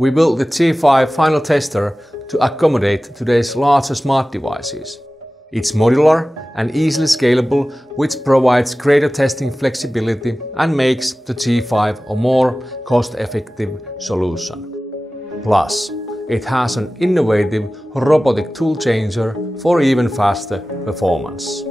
We built the G5 Final Tester to accommodate today's larger smart devices. It's modular and easily scalable, which provides greater testing flexibility and makes the G5 a more cost-effective solution. Plus, it has an innovative robotic tool changer for even faster performance.